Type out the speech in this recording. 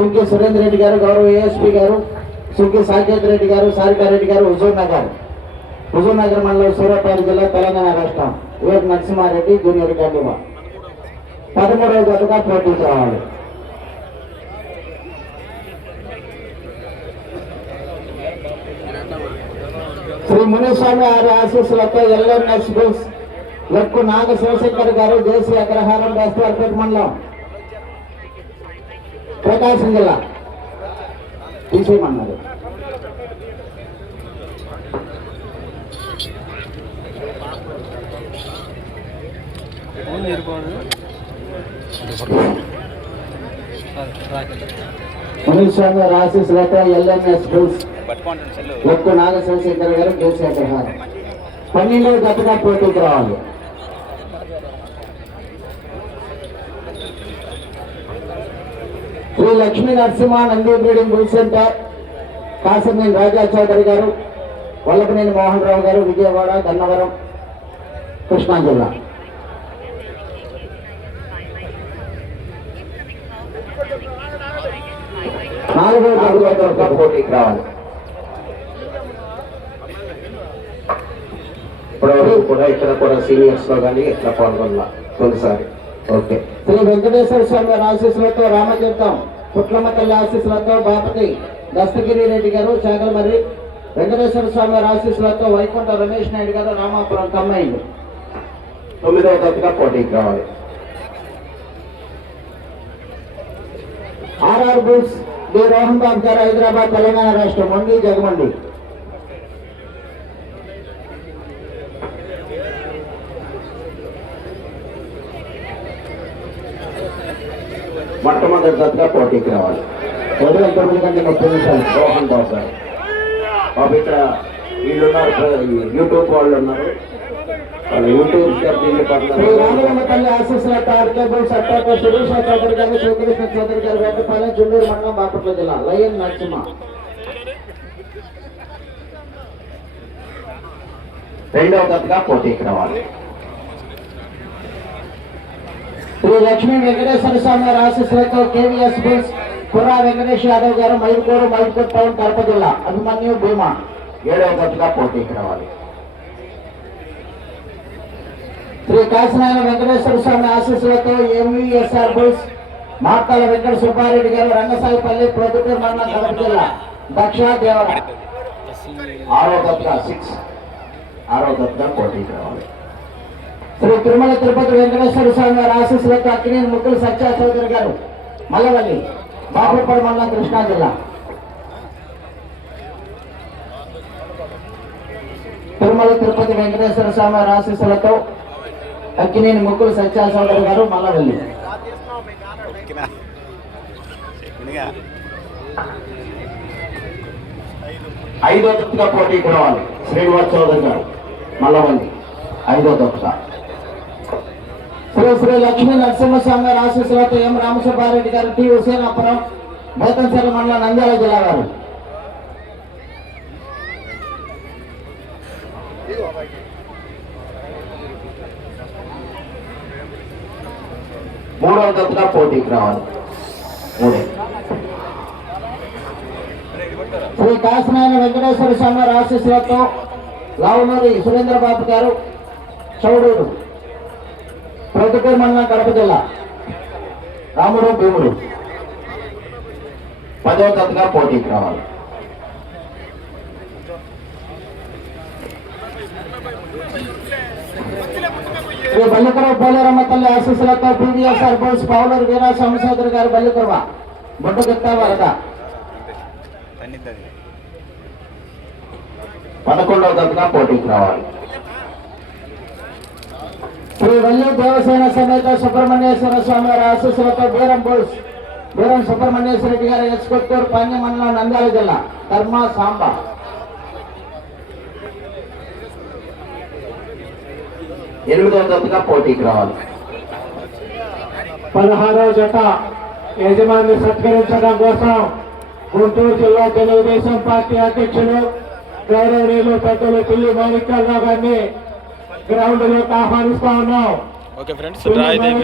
సుంకి సురేందర్ రెడ్డి గారు గౌరవ ఏఎస్పీ గారు సుంకి సాకేత్ రెడ్డి గారు సారికారెడ్డి గారు హుజూర్ నగర్ హుజూర్ నగర్ మండలం సూర్యాపేట జిల్లా తెలంగాణ రాష్ట్రం. వివేక్ నరసింహారెడ్డి జూనియర్ గండివ పదమూడవ జతగా పోటీకి రావాలి శ్రీ మునిస్వామి వారి ఆశీస్సులతో LNS bulls luck Naga Shivashankar garu దేశీయ అగ్రహారం బస్తవార్పేట మండలం. ప్రకాశం జిల్లా. తీసేయమన్నారు. మునిస్వామి వారి ఆశీస్సులతో ఎల్ఎన్ఎస్ బుల్స్. పట్టుకుంటాను సెల్లు నాగ శివశంకర్ గారు కేసీఆర్ అగ్రహారం పన్నెండవ జతగా పోటీకి రావాలి. Sri Lakshmi Narasimha Nandi breeding bull centre Kasineni Raja Chowdary garu Vallapaneni Mohan రావు గారు విజయవాడ గన్నవరం కృష్ణా జిల్లా నాలుగో జతగా పోటీకి రావాలి ఇప్పటివరకు కూడా ఇక్కడ కూడా సీనియర్స్లో కానీ ఇట్లా పాల్గొన్నా తొలిసారి. ఓకే. శ్రీ వెంకటేశ్వర స్వామి ఆశీస్సులతో రామతీర్థం పుట్లమ్మ తల్లి ఆశీస్సులతో బాపతి దస్తగిరి రెడ్డి గారు చాగలమర్రి వెంకటేశ్వర స్వామి ఆశీస్సులతో వైకుంఠ రమేష్ నాయుడు గారు రామాపురం కమ్మాయిలు తొమ్మిదవ తరగతిగా పోటీకి రావాలి. RR bulls D. Rohan Babu garu Hyderabad Telangana రాష్ట్రం మండి జగమండి. మొట్టమొదటి తరగతిగా పోటీకి రావాలి. ఉదయం తొమ్మిది గంటల ముప్పై నిమిషాలు రోహన్ బాబు గారు. బాబు ఇక్కడ వీళ్ళు ఉన్నారు యూట్యూబ్ వాళ్ళు ఉన్నారు. చౌదరి గారు చౌదరి గారు వేటపాలెం మండలం బాపట్ల జిల్లా లయన్ నరసింహ. రెండవ పోటీకి రావాలి. శ్రీ లక్ష్మీ వెంకటేశ్వర స్వామి వారి ఆశీస్సులతో KVS bulls Kurra Venkatesh Yadav garu Mydukur Mydukur town Kadapa జిల్లా. అభిమన్యు భీమా. ఏడవ తరగతిగా పోటీకి రావాలి. శ్రీ కాశీనాయన వెంకటేశ్వర స్వామి ఆశీస్సులతో ఎంవీఎస్ఆర్ బుల్స్ మార్తాల వెంకట సుబ్బారెడ్డి గారు రంగసాయిపల్లి ప్రొద్దుటూరు మండలం కడప జిల్లా దక్ష దేవర. ఆరో తరగతిగా సిక్స్ ఆరో తరగతిగా పోటీకి రావాలి. శ్రీ తిరుమల తిరుపతి వెంకటేశ్వర స్వామి వారి ఆశీస్సులతో అక్కినేని ముక్కులు సత్యా చౌదరి గారు మల్లవల్లి బాపులపాడు మండలం కృష్ణా జిల్లా. తిరుమల తిరుపతి వెంకటేశ్వర స్వామి వారి ఆశీస్సులతో అక్కినేని ముక్కులు సత్యా చౌదరి గారు మల్లవల్లి. ఐదో తరగతిగా పోటీ కూడా శ్రీనివాస్ చౌదరి గారు మల్లవల్లి. ఐదో తరగతిగా శ్రీ శ్రీ లక్ష్మీ నరసింహస్వామి గారు ఆశీస్సులతో ఎం రామసుబ్బారెడ్డి గారు టి. హుసేనాపురం బేతంచెర్ల మండలం నంద్యాల జిల్లా గారు. మూడవ తరగతిగా పోటీకి రావాలి. మూడే. శ్రీ కాశీనాయన వెంకటేశ్వర స్వామి వారి ఆశీస్సులతో లావునూరి సురేంద్రబాబు గారు చౌడూరు. ప్రొద్దుటూరు మండలం కడప జిల్లా. రాముడు భీముడు. పదవ తరగతిగా పోటీకి రావాలి. శ్రీ బల్లికరవ పోలేరమ్మ తల్లి ఆశీస్సులతో పీవీఎస్ఆర్ బోల్స్ పౌలర్ వీరా సోమశేఖర్ గారు బల్లికరవ వరద. తన్నిద్దది పదకొండవ తరగతిగా పోటీకి రావాలి. శ్రీ వల్లి దేవసేన సమేత సుబ్రహ్మణ్యేశ్వర స్వామి వారి ఆశీస్సులతో బీరం బోల్స్ బీరం సుబ్రహ్మణ్యేశ్వర రెడ్డి గారు ఎక్స్కొత్తూరు పాణ్య మండలం నంద్యాల జిల్లా ధర్మ సాంబ. ఎనిమిదవ తరగతిగా పోటీకి రావాలి. పదహారవ జత యజమాని సత్కరించడం కోసం గుంటూరు జిల్లా తెలుగుదేశం పార్టీ అధ్యక్షులు గౌరవనీయులు పెద్దలు పిల్లి మాణిక్యాలరావు గారిని గ్రౌండ్ లోకి ఆహ్వానిస్తా ఉన్నాం ఓకే ఫ్రెండ్స్ డ్రా అయితే అయిపోయింది